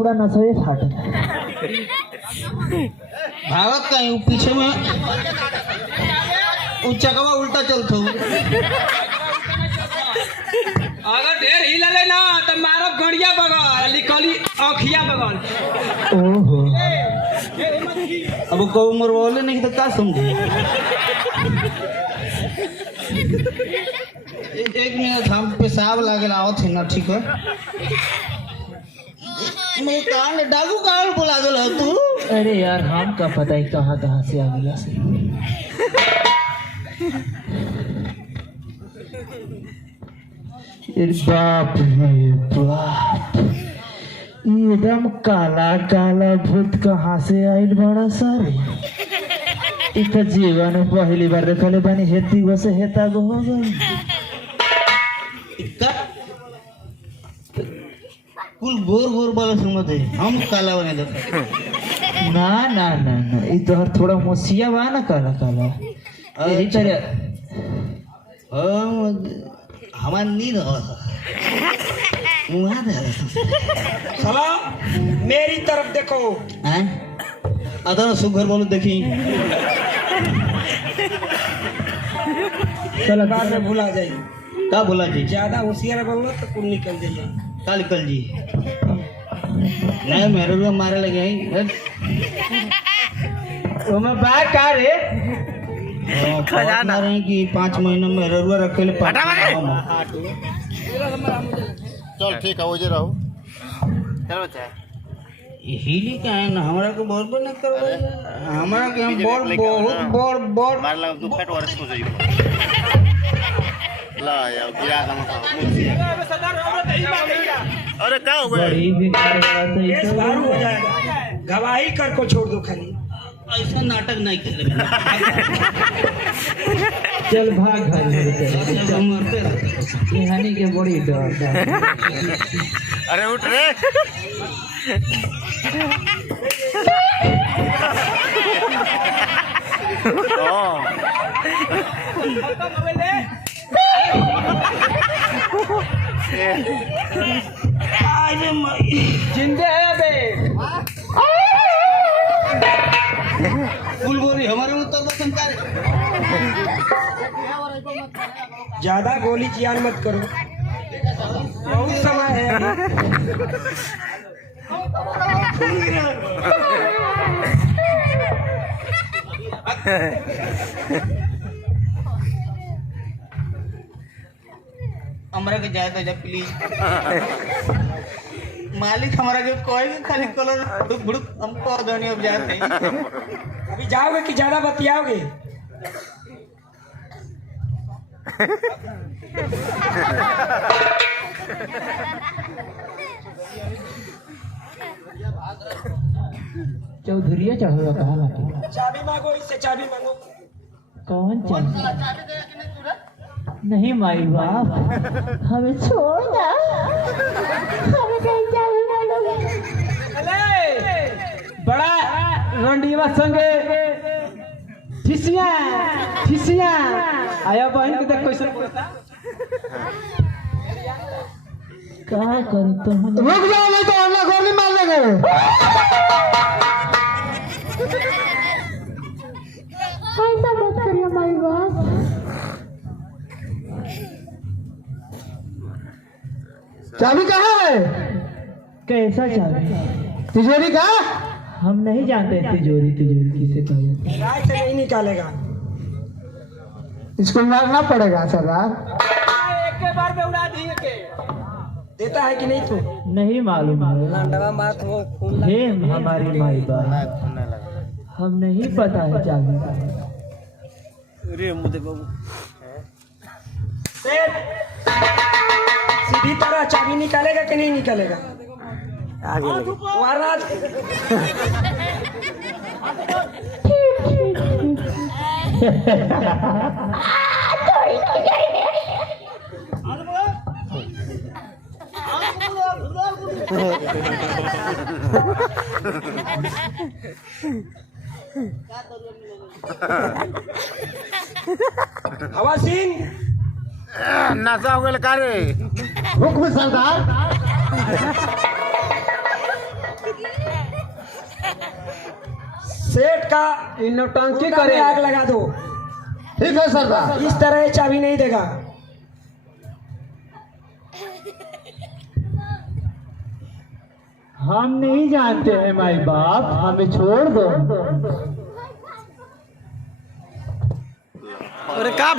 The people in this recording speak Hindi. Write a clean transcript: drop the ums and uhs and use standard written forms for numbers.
पूरा नसवे फाट भागत कहीं पीछे में चकवा उल्टा चलते अगर ढेर हिला ले ना तो मारो गड़िया बगल लिखली औखिया बगल। ओहो अब को उम्र बोले नहीं तो क्या समझे। एक मिनट हम पेशाब लागे आओ थे ना ठीक है। मैं कान डागू कान बुला दो तू। अरे यार हम का पता है कहाँ कहाँ से आ गया से। बाप रे बाप एकदम काला काला भूत कहाँ से आइल बड़ा सर। इत जीवन में पहली बार देखले बानी हेती वसे हेता गो हो गई। कुल गोर गोर वाला सुनत है हम काला बने दो। ना ना ना ना ये तो थोड़ा मोसिया बा ना काला काला यही तरह हमार नींद साला मेरी तरफ देखो। हैं अदर सुघर बोलो देखी चल बाद में भुला जाई। का बोला जी ज्यादा होशियार बोलो तो कुल निकल जाइए। कल कल जी नहीं मेरे को मारे लगे तो मैं बात का रे खजाना रहे कि 5 महीना में ररुआ रखे ले चल ठीक है वजह रहो। चलो बच्चा हिली का है ना हमारा को बहुत बड़ा कर हमारा के हम बहुत बहुत मार लगा तू फट वर्ष को जाइए ला यार गिरा का अरे क्या हो गया बड़ी बेकार बात है केस बाहर हो जाएगा। गवाही कर को छोड़ दो खाली। ऐसा नाटक नहीं कर चल भाग घर मरते रहते यहाँ के बड़ी डर। अरे उठ रे जिंदे है बे फुलगोरी हमारे उत्तर दक्षिण का ज्यादा गोली चियान मत करो बहुत समय है हमारा के जाए तो जब प्लीज मालिक हमारा के कोई भी खाली कलर दुख बुड़क हमको धनी अब जाते हैं। अभी जाओगे कि ज्यादा बतियाओगे। चौधरीया चढ़ेगा कहा लाके चाबी मांगो इससे चाबी मांगो। कौन चाहिए नहीं माई बाप हमें छोड़ ना हमें कहीं जाने वालों। बड़ा रंडीवा संगे ठिसिया आया बहन के देख कैसे पड़ता क्या करूं तो हम रुक जाओ नहीं तो हमला गोली मार देंगे। ऐसा मत करिए माई बाप। चाबी कहाँ है? कैसा चाबी? तिजोरी का? हम नहीं जानते तिजोरी किसे कहा जाता है। राय से नहीं निकालेगा। इसको मारना पड़ेगा सरदार। एक के बार में उड़ा दिए के देता है कि नहीं तू? नहीं मालूम है। लांडवा मात हो खून हे हमारी माई बाप हम नहीं पता है चाबी का। अरे मुझे बाबू सीधी तरह चाबी निकालेगा कि नहीं निकालेगा? आगे महाराज हवा सिंह नशा हो गया का रे हुक्म सरदार। सेठ का इन नौटंकी कुंडा में करे आग लगा दो। ठीक है सरदार। इस तरह ये चाबी नहीं देगा। हम नहीं जानते हैं माई बाप, हमें छोड़ दो। अरे का